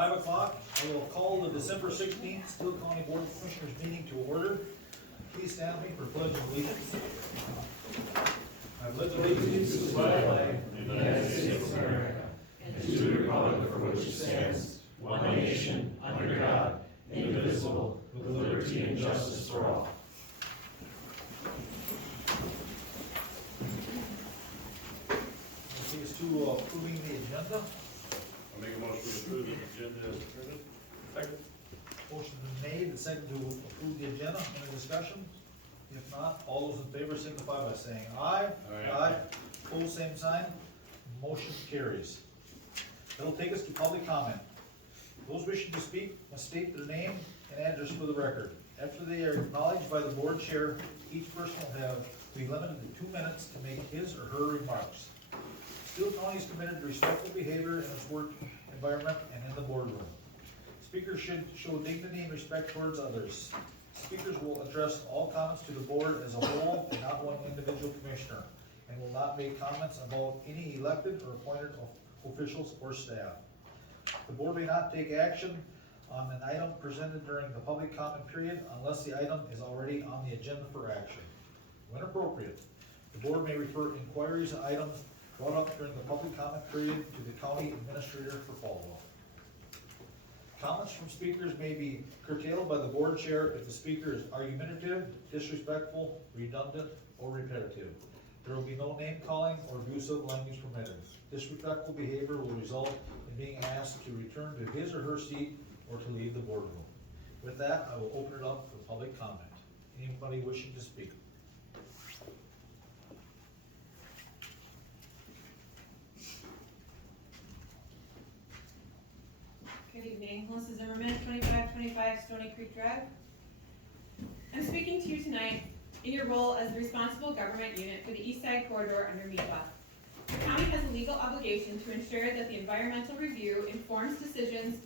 5 o'clock, I will call the December 16th Steele County Board of Commissioners meeting to order. Please stand with me for pledge of allegiance. I pledge allegiance to the flag of the United States of America, and to the republic for which it stands, one nation, under God, indivisible, with liberty and justice for all. Take us to approving the agenda. I'll make a motion to approve the agenda as printed. Second. Motion been made and second to approve the agenda. Any discussion? If not, all those in favor signify by saying aye. Aye. Pose same sign. Motion carries. That'll take us to public comment. Those wishing to speak must state their name and address for the record. After they are acknowledged by the board chair, each person will be limited to 2 minutes to make his or her remarks. Steele County is committed to respectful behavior in its work environment and in the boardroom. Speakers should show dignity and respect towards others. Speakers will address all comments to the board as a whole and not one individual commissioner, and will not make comments about any elected or appointed officials or staff. The board may not take action on an item presented during the public comment period unless the item is already on the agenda for action. When appropriate, the board may refer inquiries and items brought up during the public comment period to the county administrator for follow-up. Comments from speakers may be curtailed by the board chair if the speaker is argumentative, disrespectful, redundant, or repetitive. There will be no name calling or abusive language permitted. Disrespectful behavior will result in being asked to return to his or her seat or to leave the boardroom. With that, I will open it up for public comment. Anybody wishing to speak? Good evening, Melissa Zimmerman, 2525 Stony Creek Drive. I'm speaking to you tonight in your role as the responsible government unit for the East Side Corridor under MEPA. The county has a legal obligation to ensure that the environmental review informs decisions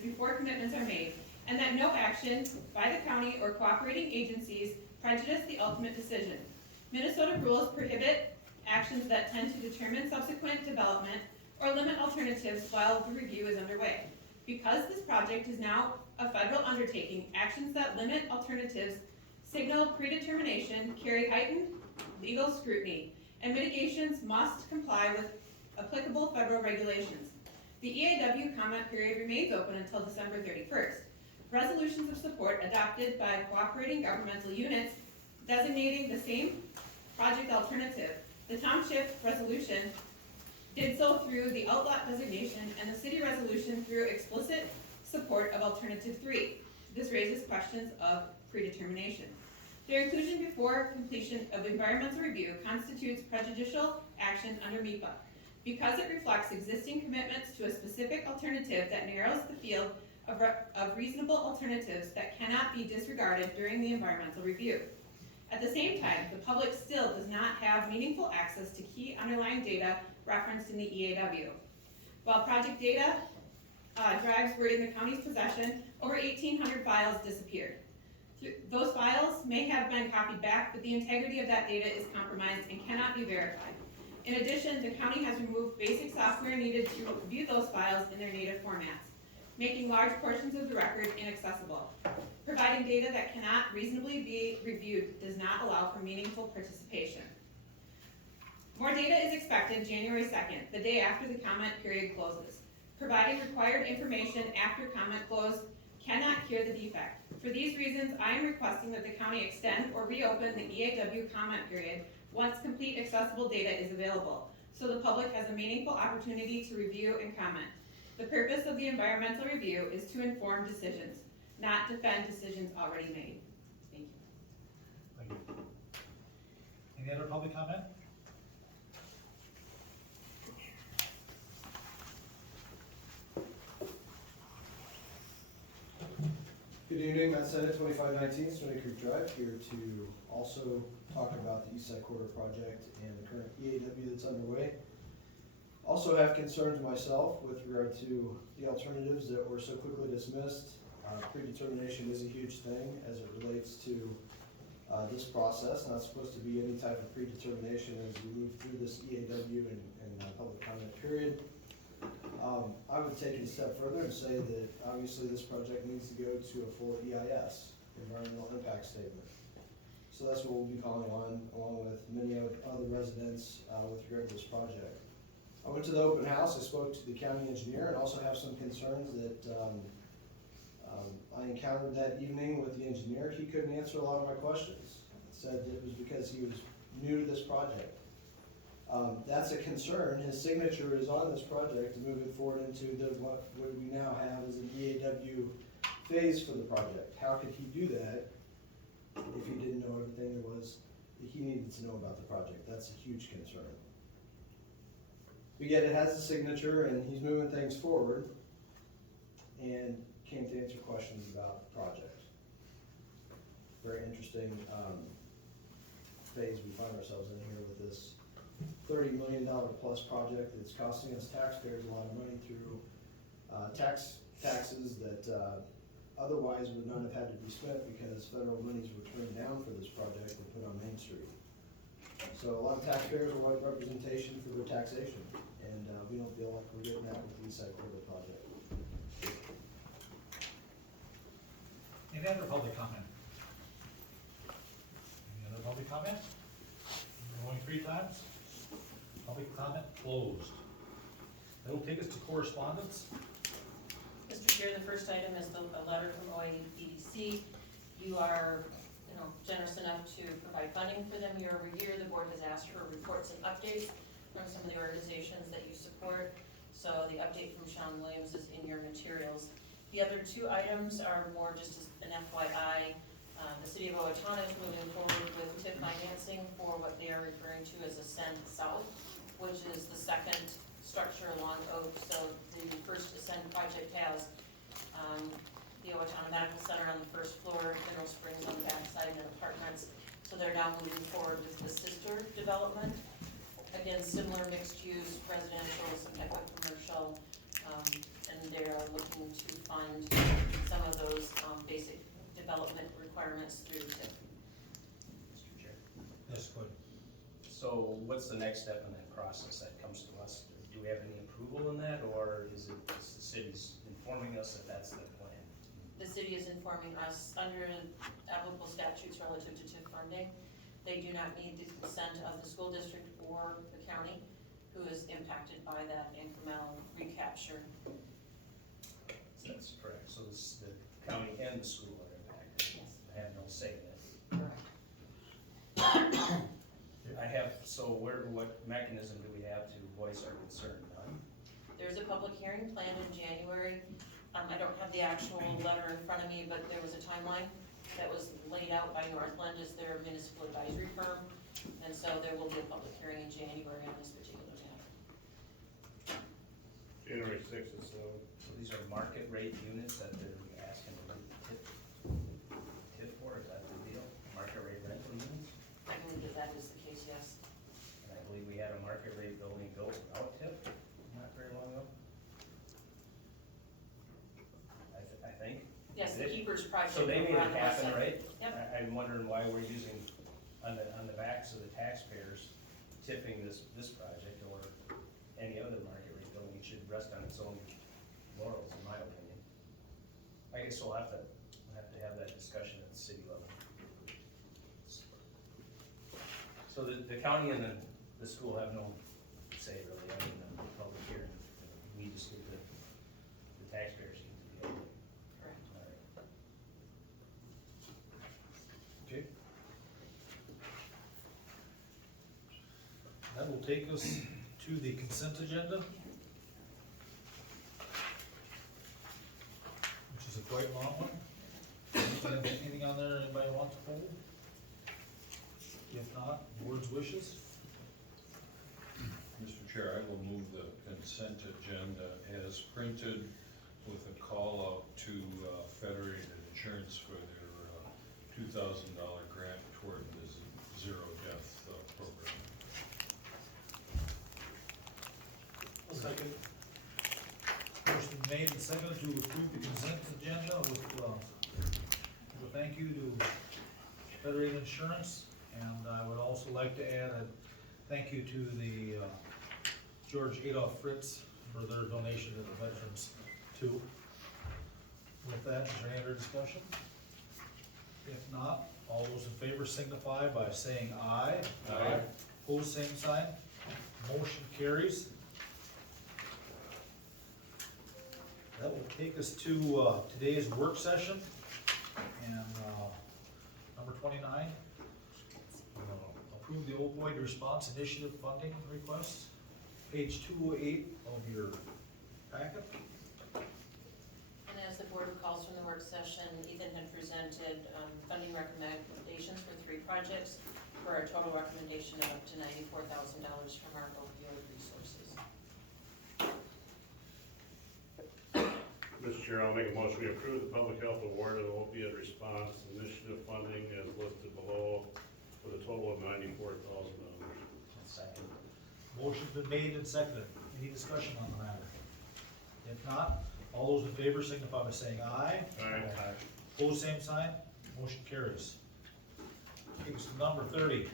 before commitments are made, and that no action by the county or cooperating agencies prejudice the ultimate decision. Minnesota rules prohibit actions that tend to determine subsequent development or limit alternatives while the review is underway. Because this project is now a federal undertaking, actions that limit alternatives signal predetermination, carry heightened legal scrutiny, and mitigations must comply with applicable federal regulations. The EAW comment period remains open until December 31st. Resolutions of support adopted by cooperating governmental units designating the same project alternative. The Township resolution did so through the outlot designation, and the city resolution through explicit support of alternative 3. This raises questions of predetermination. Their inclusion before completion of environmental review constitutes prejudicial action under MEPA because it reflects existing commitments to a specific alternative that narrows the field of reasonable alternatives that cannot be disregarded during the environmental review. At the same time, the public still does not have meaningful access to key underlying data referenced in the EAW. While project data drives were in the county's possession, over 1,800 files disappeared. Those files may have been copied back, but the integrity of that data is compromised and cannot be verified. In addition, the county has removed basic software needed to view those files in their native formats, making large portions of the record inaccessible. Providing data that cannot reasonably be reviewed does not allow for meaningful participation. More data is expected January 2nd, the day after the comment period closes. Providing required information after comment close cannot cure the defect. For these reasons, I am requesting that the county extend or reopen the EAW comment period once complete accessible data is available, so the public has a meaningful opportunity to review and comment. The purpose of the environmental review is to inform decisions, not defend decisions already made. Thank you. Thank you. Any other public comment? Good evening, Matt Senate, 2519 Stony Creek Drive, here to also talk about the East Side Corridor project and the current EAW that's underway. Also have concerns myself with regard to the alternatives that were so quickly dismissed. Predetermination is a huge thing as it relates to This process, not supposed to be any type of predetermination as we move through this EAW and public comment period. I would take it a step further and say that obviously this project needs to go to a full EIS, environmental impact statement. So that's what we'll be calling on, along with many other residents with regard to this project. I went to the open house, I spoke to the county engineer, and also have some concerns that I encountered that evening with the engineer. He couldn't answer a lot of my questions. Said it was because he was new to this project. That's a concern. His signature is on this project, moving forward into what we now have as an EAW phase for the project. How could he do that if he didn't know everything there was that he needed to know about the project? That's a huge concern. But yet it has a signature and he's moving things forward and came to answer questions about the project. Very interesting phase we find ourselves in here with this $30 million plus project that's costing us taxpayers a lot of money through taxes that otherwise would not have had to be spent because federal monies were turned down for this project and put on Main Street. So a lot of taxpayers will want representation for their taxation, and we don't feel like we're getting that with the Eastside Corridor project. Any other public comment? Any other public comment? Going 3 times? Public comment closed. That will take us to correspondence. Mr. Chair, the first item is a letter from OAEDC. You are, generous enough to provide funding for them year over year. The board has asked for reports and updates from some of the organizations that you support. So the update from Sean Williams is in your materials. The other 2 items are more just as an FYI. The city of Owatonna is moving forward with TIF financing for what they are referring to as Ascend South, which is the second structure along Oak. So the first Ascend project has the Owatonna Medical Center on the first floor, Mineral Springs on the back side, and apartments. So they're now moving forward with the sister development. Again, similar mixed use, residential, some type of commercial, and they're looking to fund some of those basic development requirements through TIF. Mr. Chair. Yes, good. So what's the next step in that process that comes to us? Do we have any approval in that, or is it just the city's informing us that that's the plan? The city is informing us under applicable statutes relative to TIF funding. They do not need the consent of the school district or the county, who is impacted by that incremental recapture. That's correct. So this, the county and the school are impacted. Yes. I have no say in it. Correct. What mechanism do we have to voice our concern? None? There's a public hearing planned in January. I don't have the actual letter in front of me, but there was a timeline that was laid out by Northland as their municipal advisory firm. And so there will be a public hearing in January on this particular matter. January 6th is, So these are market rate units that they're asking to tip for, is that the deal? Market rate rental units? I believe that that is the case, yes. And I believe we had a market rate building built without tip, not very long ago. I think. Yes, the Keepers project. So they made over on it the west happen, side. right? Yep. I'm wondering why we're using, on the backs of the taxpayers, tipping this project or any other market rate building. It should rest on its own laurels, in my opinion. I guess we'll have to have that discussion at the city level. So the county and the school have no say really, other than the public hearing. We just get the taxpayers need to be able to. Correct. All right. Okay. That will take us to the consent agenda, which is a quite long one. Anything on there anybody want to hold? If not, board's wishes. Mr. Chair, I will move the consent agenda as printed with a call out to Federated Insurance for their $2,000 grant toward the zero death program. Second. Motion made and seconded to approve the consent agenda with a thank you to Federated Insurance, and I would also like to add a thank you to the George Adolph Fritz for their donation to the veterans too. With that, is there any other discussion? If not, all those in favor signify by saying aye. Aye. Pose same sign, motion carries. That will take us to today's work session, and number 29. Approve the opioid response initiative funding request, page 208 of your packet. And as the board recalls from the work session, Ethan had presented funding recommendations for 3 projects for a total recommendation of up to $94,000 from our opioid resources. Mr. Chair, I'll make a motion to approve the public health award of opioid response initiative funding as listed below for the total of $94,000. Second. Motion's been made and seconded. Any discussion on the matter? If not, all those in favor signify by saying aye. Aye. Pose same sign, motion carries. Takes us to number 30.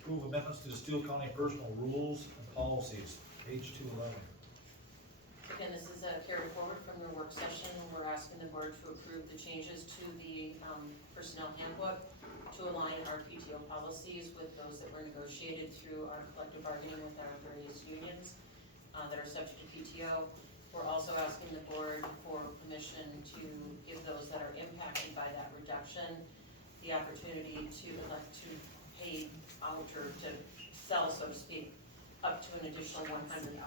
Approve amendments to the Steele County Personal Rules and Policies, page 211. Again, this is a carry forward from your work session. We're asking the board to approve the changes to the personnel handbook to align our PTO policies with those that were negotiated through our collective bargaining with our various unions that are subject to PTO. We're also asking the board for permission to give those that are impacted by that reduction the opportunity to elect to pay out or to sell, so to speak, up to an additional $100.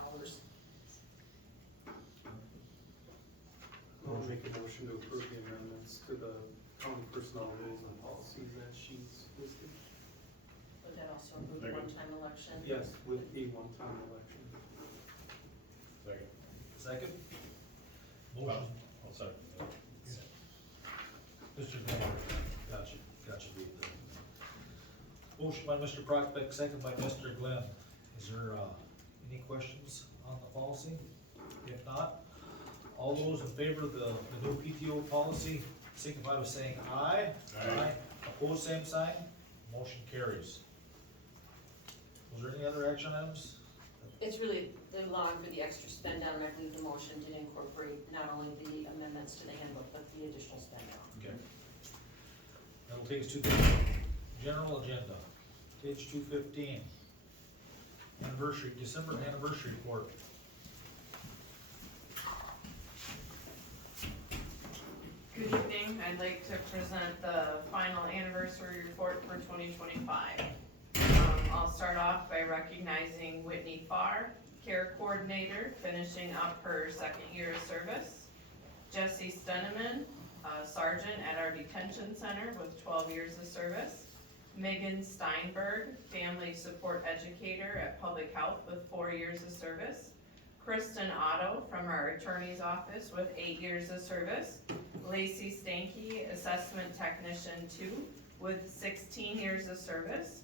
I'll make a motion to approve the amendments to the county personnel rules and policies as she's listed. Would that also include Second. one-time election? Yes, with a one-time election. Second. Second? Motion. I'll second that. Mr. Glenn, gotcha, beat there. Motion by Mr. Prospect, second by Mr. Glenn. Is there, any questions on the policy? If not, all those in favor of the new PTO policy signify by saying aye. Aye. Opposed, same sign, motion carries. Was there any other action items? It's really allowing for the extra spend down, and I believe the motion did incorporate not only the amendments to the handbook, but the additional spend down. Okay. That'll take us to the general agenda, page 215. Anniversary, December anniversary report. Good evening, I'd like to present the final anniversary report for 2025. I'll start off by recognizing Whitney Farr, Care Coordinator, finishing up her 2nd year of service. Jesse Steneman, Sergeant at our detention center with 12 years of service. Megan Steinberg, Family Support Educator at Public Health with 4 years of service. Kristen Otto from our attorney's office with 8 years of service. Lacey Stanky, Assessment Technician 2 with 16 years of service.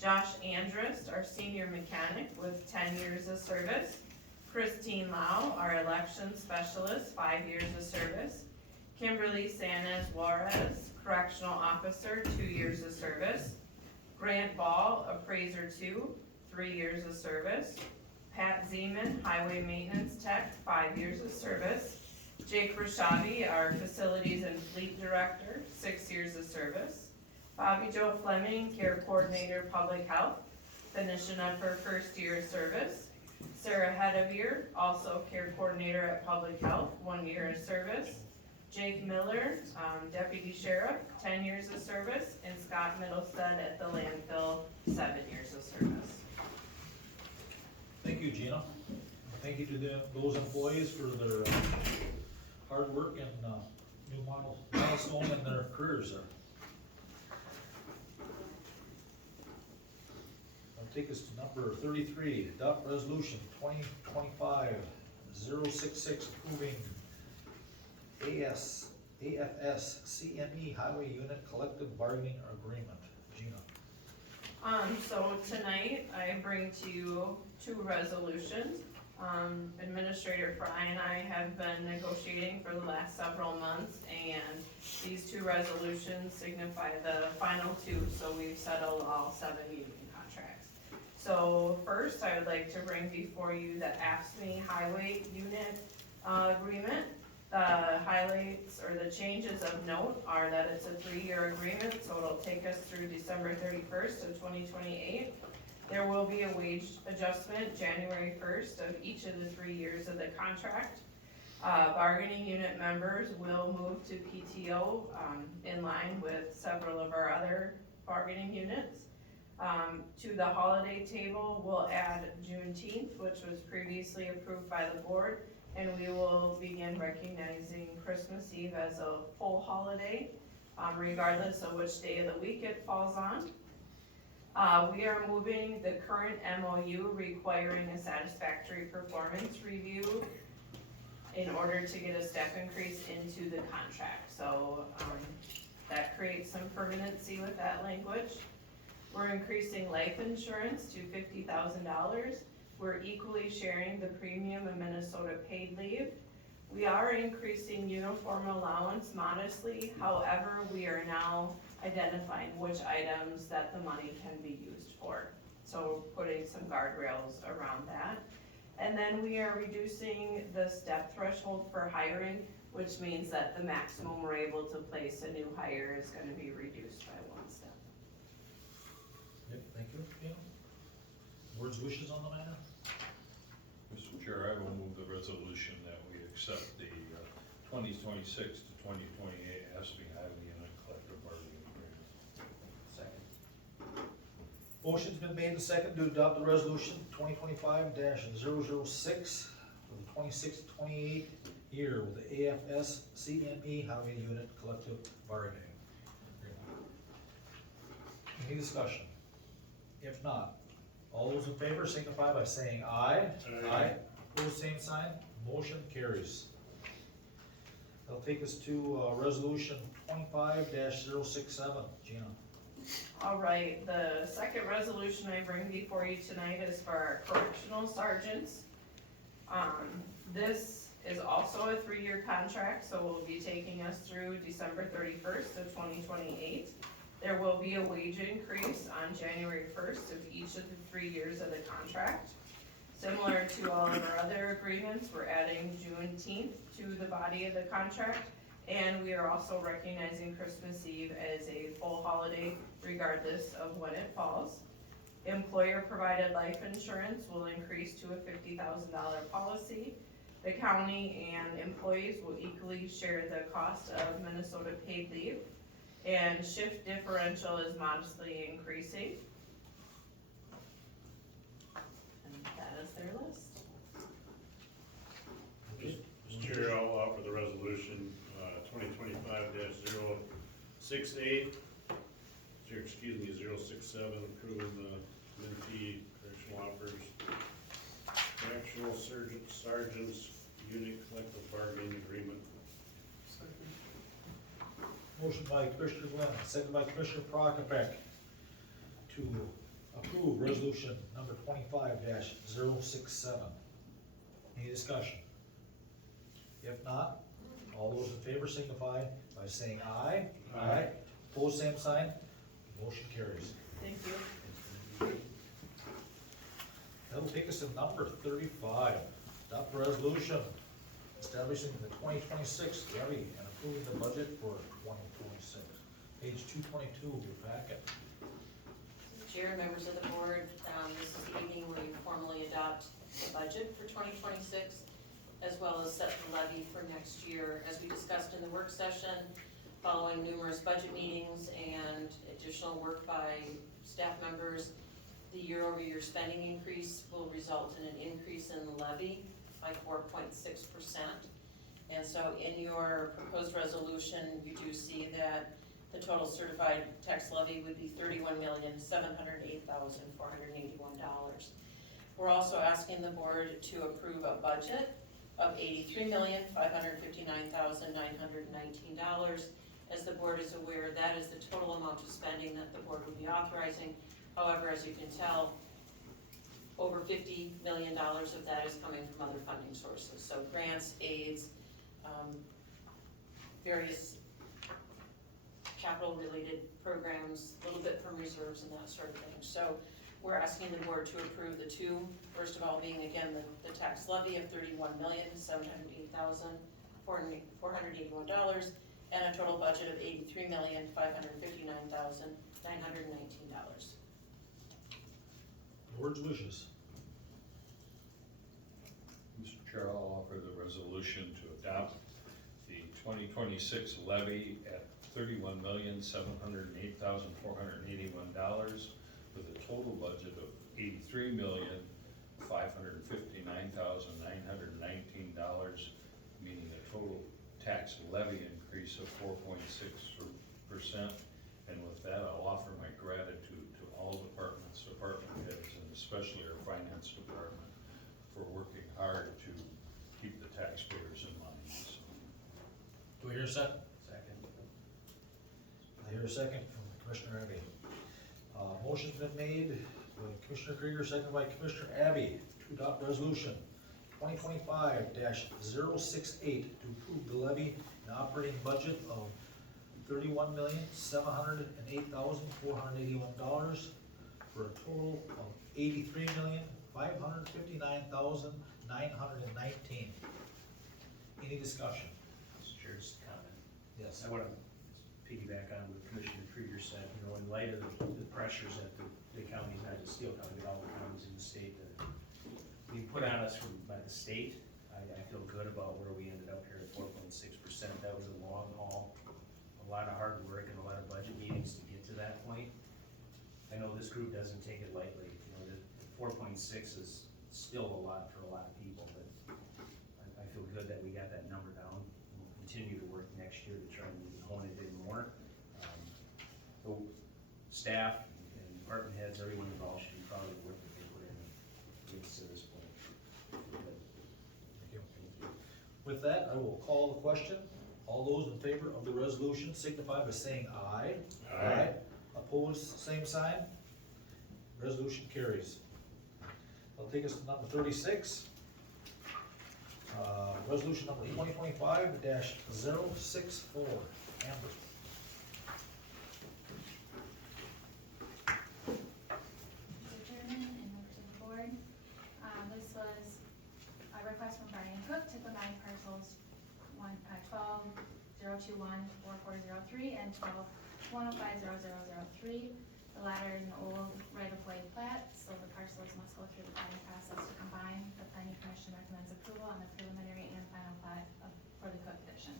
Josh Andrist, our Senior Mechanic with 10 years of service. Christine Lau, our Election Specialist, 5 years of service. Kimberly Sanez Juarez, Correctional Officer, 2 years of service. Grant Ball, Appraiser 2, 3 years of service. Pat Zeman, Highway Maintenance Tech, 5 years of service. Jake Rashavi, our Facilities and Fleet Director, 6 years of service. Bobby Jo Fleming, Care Coordinator, Public Health, finishing up her 1st year of service. Sarah Hedevier, also Care Coordinator at Public Health, 1 year of service. Jake Miller, Deputy Sheriff, 10 years of service. And Scott Middlestead at the landfill, 7 years of service. Thank you, Gina. Thank you to those employees for their hard work and new milestone in their careers there. That'll take us to number 33, adopt resolution 2025-066 approving AFS CME Highway Unit Collective Bargaining Agreement. Gina. So tonight I bring to you 2 resolutions. Administrator Fry and I have been negotiating for the last several months, and these two resolutions signify the final two, so we've settled all 7 union contracts. So first, I would like to bring before you the AFSCME Highway Unit agreement. The highlights or the changes of note are that it's a 3-year agreement, so it'll take us through December 31st of 2028. There will be a wage adjustment January 1st of each of the 3 years of the contract. Bargaining unit members will move to PTO in line with several of our other bargaining units. To the holiday table, we'll add Juneteenth, which was previously approved by the board, and we will begin recognizing Christmas Eve as a full holiday, regardless of which day of the week it falls on. We are moving the current MOU requiring a satisfactory performance review in order to get a step increase into the contract. So that creates some permanency with that language. We're increasing life insurance to $50,000. We're equally sharing the premium and Minnesota paid leave. We are increasing uniform allowance modestly. However, we are now identifying which items that the money can be used for. So putting some guardrails around that. And then we are reducing the step threshold for hiring, which means that the maximum we're able to place a new hire is gonna be reduced by 1 step. Yep, thank you, Pam. Board's wishes on the matter? Mr. Chair, I will move the resolution that we accept the 2026 to 2028 ASPE Highway Unit Collective Bargaining Agreement. Second. Motion's been made and seconded to adopt the resolution 2025-006 for the 26 to 28 year with the AFS CME Highway Unit Collective Bargaining Agreement. Any discussion? If not, all those in favor signify by saying aye. Aye. Pose same sign, motion carries. That'll take us to resolution 25-067, Gina. All right, the second resolution I bring before you tonight is for our correctional sergeants. This is also a 3-year contract, so will be taking us through December 31st of 2028. There will be a wage increase on January 1st of each of the 3 years of the contract. Similar to all of our other agreements, we're adding Juneteenth to the body of the contract, and we are also recognizing Christmas Eve as a full holiday regardless of when it falls. Employer-provided life insurance will increase to a $50,000 policy. The county and employees will equally share the cost of Minnesota paid leave, and shift differential is modestly increasing. And that is their list. Mr. Chair, I'll offer the resolution 2025-068, 067, approving the Minty Correctional Officers Correctional Sergeants Unit Collective Bargaining Agreement. Second. Motion by Commissioner Glenn, second by Commissioner Prokopec to approve resolution number 25-067. Any discussion? If not, all those in favor signify by saying aye. Aye. Pose same sign, motion carries. Thank you. That'll take us to number 35, adopt a resolution establishing the 2026 levy and approving the budget for 2026. Page 222 of your packet. Chair, members of the board, this is the evening where you formally adopt the budget for 2026, as well as set the levy for next year. As we discussed in the work session, following numerous budget meetings and additional work by staff members, the year-over-year spending increase will result in an increase in the levy by 4.6%. And so in your proposed resolution, you do see that the total certified tax levy would be $31,708,481. We're also asking the board to approve a budget of $83,559,919. As the board is aware, that is the total amount of spending that the board would be authorizing. However, as you can tell, over $50 million of that is coming from other funding sources, so grants, aids, various capital-related programs, a little bit from reserves and that sort of thing. So we're asking the board to approve the two, first of all being, again, the tax levy of $31,708,481, and a total budget of $83,559,919. Board's wishes. Mr. Chair, I'll offer the resolution to adopt the 2026 levy at $31,708,481 with a total budget of $83,559,919, meaning a total tax levy increase of 4.6%. And with that, I'll offer my gratitude to all departments, department heads, and especially our finance department for working hard to keep the taxpayers in mind. So, Do we hear a second? Second. I hear a second from Commissioner Abbey. Motion's been made by Commissioner Krieger, seconded by Commissioner Abbey to adopt resolution 2025-068 to approve the levy and operating budget of $31,708,481 for a total of $83,559,919. Any discussion? Mr. Chair, just a comment. Yes. I want to piggyback on what Commissioner Krieger said, in light of the pressures that the counties, not just Steele County, but all the counties in the state that are being put on us by the state. I feel good about where we ended up here at 4.6%. That was a long haul, a lot of hard work and a lot of budget meetings to get to that point. I know this group doesn't take it lightly, the 4.6 is still a lot for a lot of people, but I feel good that we got that number down. We'll continue to work next year to try and hone it in more. So staff and department heads, everyone involved should be proud of the work that they put in to get us to this point. Thank you. With that, I will call the question. All those in favor of the resolution signify by saying aye. Aye. Opposed, same sign. Resolution carries. That'll take us to number 36. Resolution number 2025-064. Amber. Mr. Chairman and members of the board, this was a request from Brian Cook to combine parcels 12-021-4403 and 12-105-0003. The latter is an old right-of-way plat, so the parcels must go through the planning process to combine. The planning commission recommends approval on the preliminary and final plat for the Cook addition.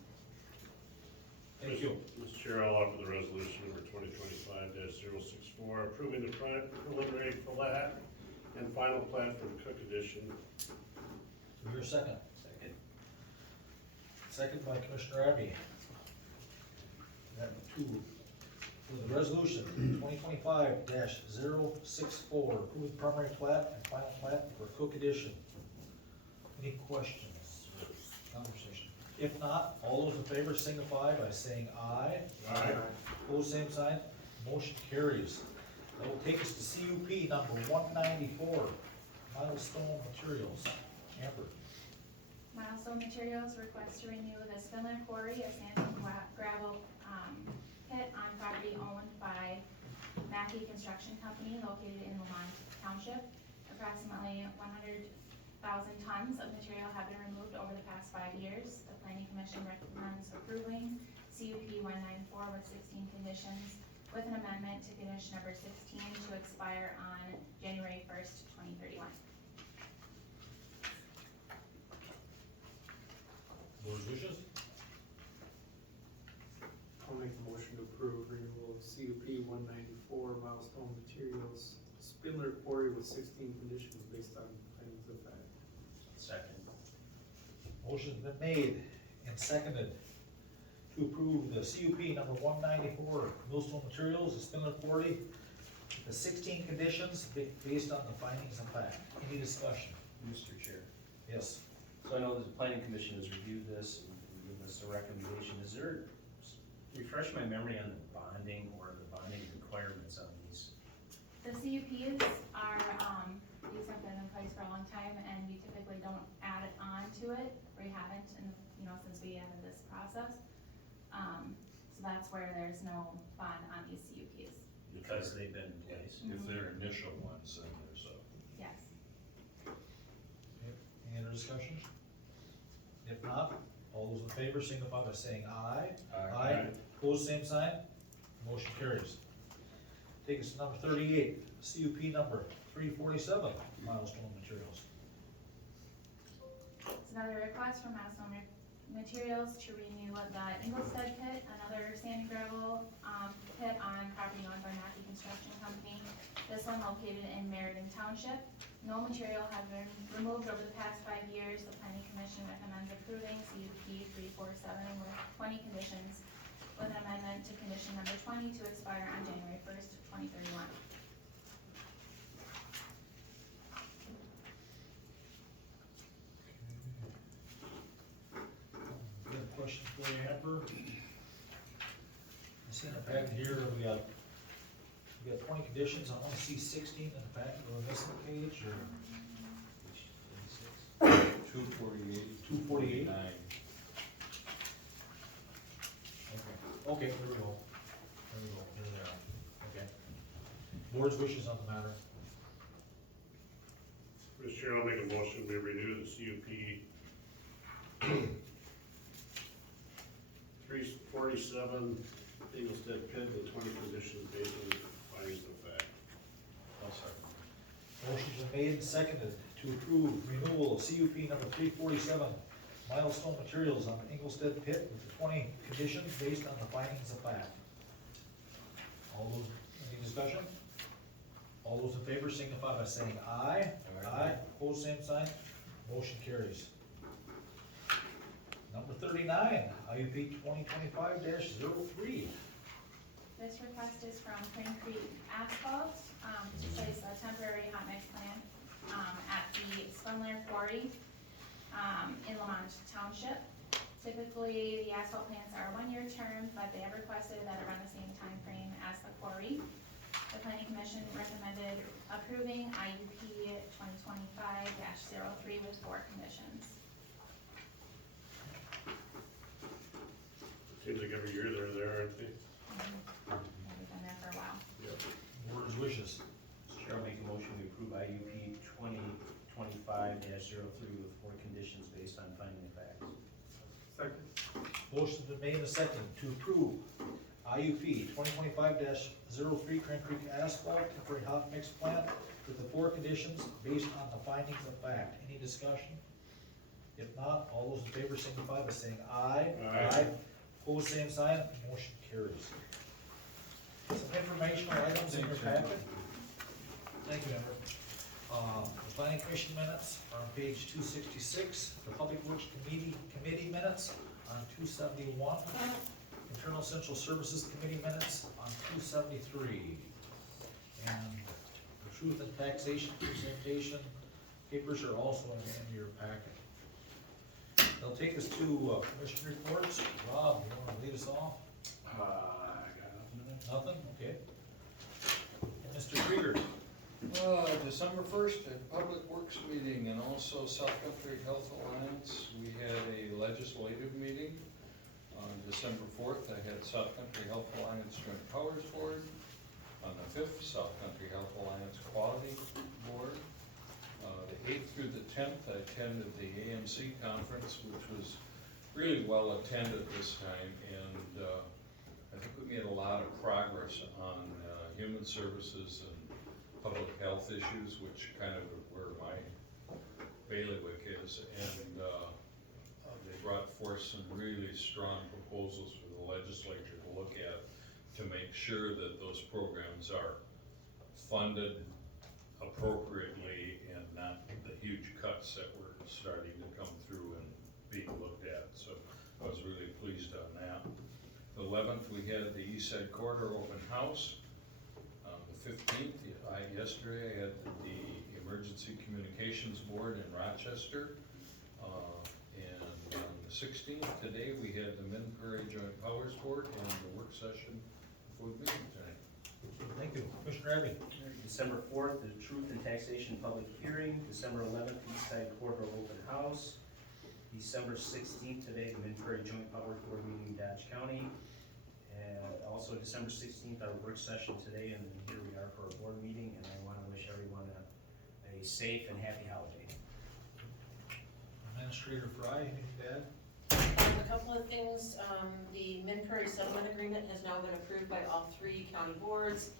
Thank you. Mr. Chair, I'll offer the resolution number 2025-064, approving the preliminary plat and final plat for the Cook addition. Do we hear a second? Second. Second by Commissioner Abbey. Number 2. For the resolution 2025-064, approve the primary plat and final plat for Cook addition. Any questions? Conversation? If not, all those in favor signify by saying aye. Aye. Opposed, same sign. Motion carries. That will take us to CUP number 194, Milestone Materials. Amber. Milestone Materials requests to renew the Spindler Quarry, a sand and gravel pit on property owned by Mackey Construction Company located in Lamont Township. Approximately 100,000 tons of material have been removed over the past 5 years. The Planning Commission recommends approving CUP 194 with 16 conditions, with an amendment to condition number 16 to expire on January 1st, 2031. Board's wishes? I'll make the motion to approve renewal of CUP 194 Milestone Materials Spindler Quarry with 16 conditions based on findings of fact. Second. Motion's been made and seconded to approve the CUP number 194, Millstone Materials, the Spindler Quarry, the 16 conditions based on the findings of fact. Any discussion? Mr. Chair. Yes. So I know that the planning commission has reviewed this and given us a recommendation. Is there, refresh my memory on the bonding or the bonding requirements on these? The CUPs are CUPs have been in place for a long time, and we typically don't add it on to it, we haven't, since we added this process. So that's where there's no bond on these CUPs. Because they've been in place. If they're initial ones, then there's a. Yes. Okay, any other discussion? If not, all those in favor signify by saying aye. Aye. Opposed, same sign. Motion carries. Take us to number 38, CUP number 347, Milestone Materials. It's another request from Milestone Materials to renew the Inglestead pit, another sand and gravel, pit on property owned by Mackey Construction Company. This one located in Meriden Township. No material has been removed over the past 5 years. The planning commission recommends approving CUP 347 with 20 conditions, with an amendment to condition number 20 to expire on January 1st, 2031. Got a question for you, Amber? I see in the packet here, we got 20 conditions, I only see 16 in the packet, are we missing a page, or? 248. 248. 9. Okay, there we go, here they are, okay. Board's wishes on the matter. Mr. Chair, I'll make a motion, we renew the CUP 347 Inglestead Pit with 20 conditions based on the findings of fact. I'll second. Motion's been made and seconded to approve renewal of CUP number 347, Milestone Materials on the Inglestead Pit with the 20 conditions based on the findings of fact. All those, any discussion? All those in favor signify by saying aye. Aye. Opposed, same sign. Motion carries. Number 39, IUP 2025-03. This request is from Crane Creek Asphalt, to place a temporary hot mix plant, at the Spindler Quarry, in Lamont Township. Typically, the asphalt plants are a 1-year term, but they have requested that around the same time frame as the quarry. The planning commission recommended approving IUP 2025-03 with 4 conditions. Seems like every year they're there, aren't they? They've been there for a while. Yep. Board's wishes. Mr. Chair, I'll make a motion to approve IUP 2025-03 with 4 conditions based on finding of facts. Second. Motion's been made and seconded to approve IUP 2025-03 Crane Creek Asphalt temporary hot mix plant with the 4 conditions based on the findings of fact. Any discussion? If not, all those in favor signify by saying aye. Aye. Opposed, same sign. Motion carries. Some informational items in your packet. Thank you, Amber. The planning commission minutes are on page 266. The public works committee minutes on 271. Internal Central Services Committee minutes on 273. And the truth and taxation presentation papers are also in your packet. They'll take us to commission reports. Rob, you wanna lead us off? I got nothing. Nothing? Okay. And Mr. Krieger? December 1st, at Public Works meeting and also South Country Health Alliance, we had a legislative meeting. On December 4th, I had South Country Health Alliance Joint Powers Board. On the 5th, South Country Health Alliance Quality Board. The 8th through the 10th, I attended the AMC conference, which was really well attended this time, and I think we made a lot of progress on human services and public health issues, which kind of where my bailiwick is, and they brought forth some really strong proposals for the legislature to look at to make sure that those programs are funded appropriately and not the huge cuts that were starting to come through and being looked at. So I was really pleased on that. The 11th, we had the East Side Corridor open house. The 15th, yesterday, I had the Emergency Communications Board in Rochester. And on the 16th, today, we had the Min Prairie Joint Powers Board and the work session before the meeting tonight. Thank you. Commissioner Abbey? December 4th, the Truth in Taxation Public Hearing. December 11th, East Side Corridor Open House. December 16th, today, the Mid-Prairie Joint Powers Board meeting in Dodge County. And also December 16th, our work session today, and then here we are for our board meeting, and I want to wish everyone a safe and happy holiday. Administrator Fry, anything to add? A couple of things, the Mid-Prairie Settlement Agreement has now been approved by all 3 county boards.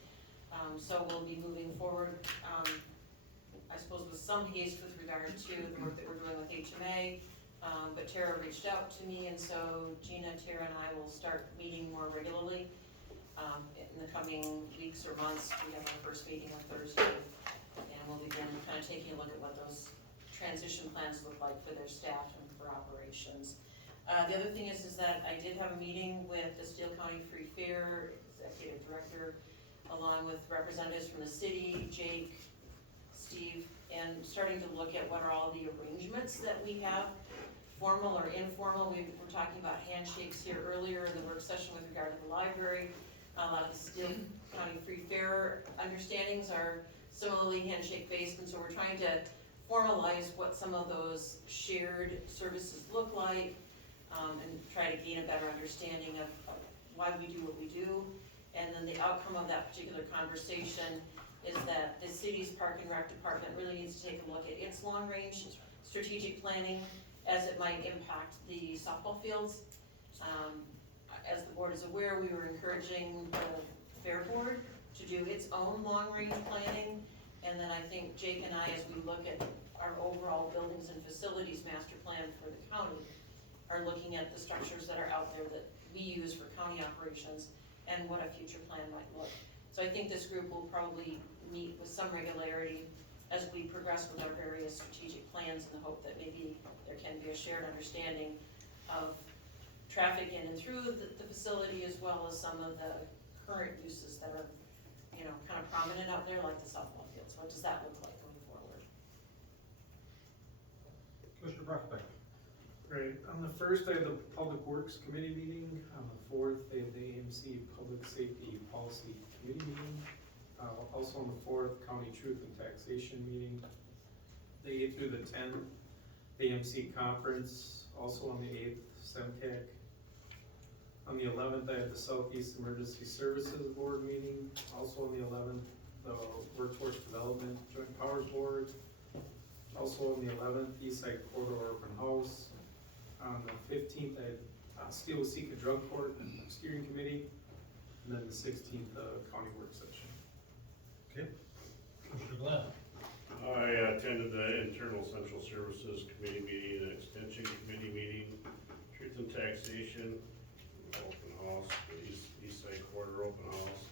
So we'll be moving forward, I suppose with some haste with regard to the work that we're doing with HMA. But Tara reached out to me, and so Gina, Tara, and I will start meeting more regularly. In the coming weeks or months, we have our first meeting on Thursday, and we'll begin kind of taking a look at what those transition plans look like for their staff and for operations. The other thing is that I did have a meeting with the Steele County Free Fair Executive Director, along with representatives from the city, Jake, Steve, and starting to look at what are all the arrangements that we have, formal or informal. We were talking about handshakes here earlier in the work session with regard to the library. A lot of the Steele County Free Fair understandings are similarly handshake based, and so we're trying to formalize what some of those shared services look like, and try to gain a better understanding of why we do what we do. And then the outcome of that particular conversation is that the city's Park and Rec Department really needs to take a look at its long-range strategic planning as it might impact the softball fields. As the board is aware, we were encouraging the Fair Board to do its own long-range planning. And then I think Jake and I, as we look at our overall buildings and facilities master plan for the county, are looking at the structures that are out there that we use for county operations and what a future plan might look. So I think this group will probably meet with some regularity as we progress with our various strategic plans, in the hope that maybe there can be a shared understanding of traffic in and through the facility, as well as some of the current uses that are, you know, kind of prominent out there, like the softball fields. What does that look like going forward? Commissioner Brockbeck? Right, on the 1st, I have the Public Works Committee meeting. On the 4th, they have the AMC Public Safety Policy Committee meeting. Also on the 4th, County Truth and Taxation meeting. The 8th through the 10th, AMC Conference. Also on the 8th, SEMTAC. On the 11th, I have the Southeast Emergency Services Board meeting. Also on the 11th, the Workforce Development Joint Powers Board. Also on the 11th, Eastside Corridor Open House. On the 15th, I had Steele Waseca Drug Court and Steering Committee. And then the 16th, County Work Session. Okay. Commissioner Glenn? I attended the Internal Central Services Committee meeting, and Extension Committee meeting, Truth and Taxation, open house, the East Side Corridor open house,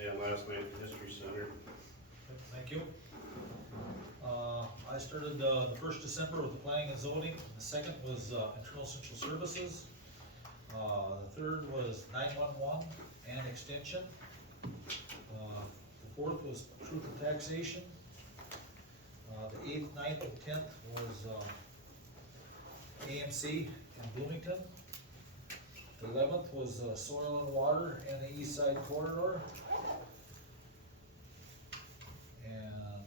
and last night the History Center. Thank you. I started the 1st December with the planning and zoning. The 2nd was internal central services. The 3rd was 911 and extension. The 4th was truth and taxation. The 8th, 9th, and 10th was AMC in Bloomington. The 11th was soil and water and the East Side Corridor. And I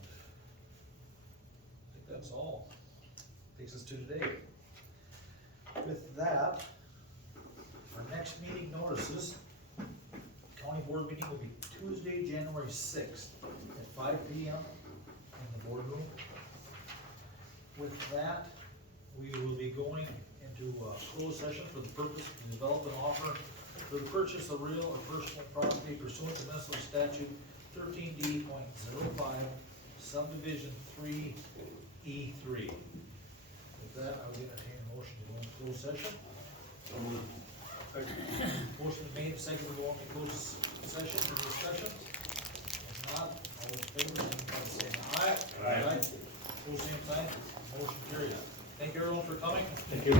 think that's all. Takes us to today. With that, our next meeting notices, county board meeting will be Tuesday, January 6th at 5 p.m. in the boardroom. With that, we will be going into a closed session for the purpose of develop an offer for the purchase of real or personal property pursuant to Minnesota Statute 13D.05, subdivision 3E3. With that, I will entertain a motion to go into closed session. Motion made, second to go into closed session for discussion. If not, all in favor, signify by saying aye. Aye. Pose same sign, motion carried. Thank you everyone for coming. Thank you.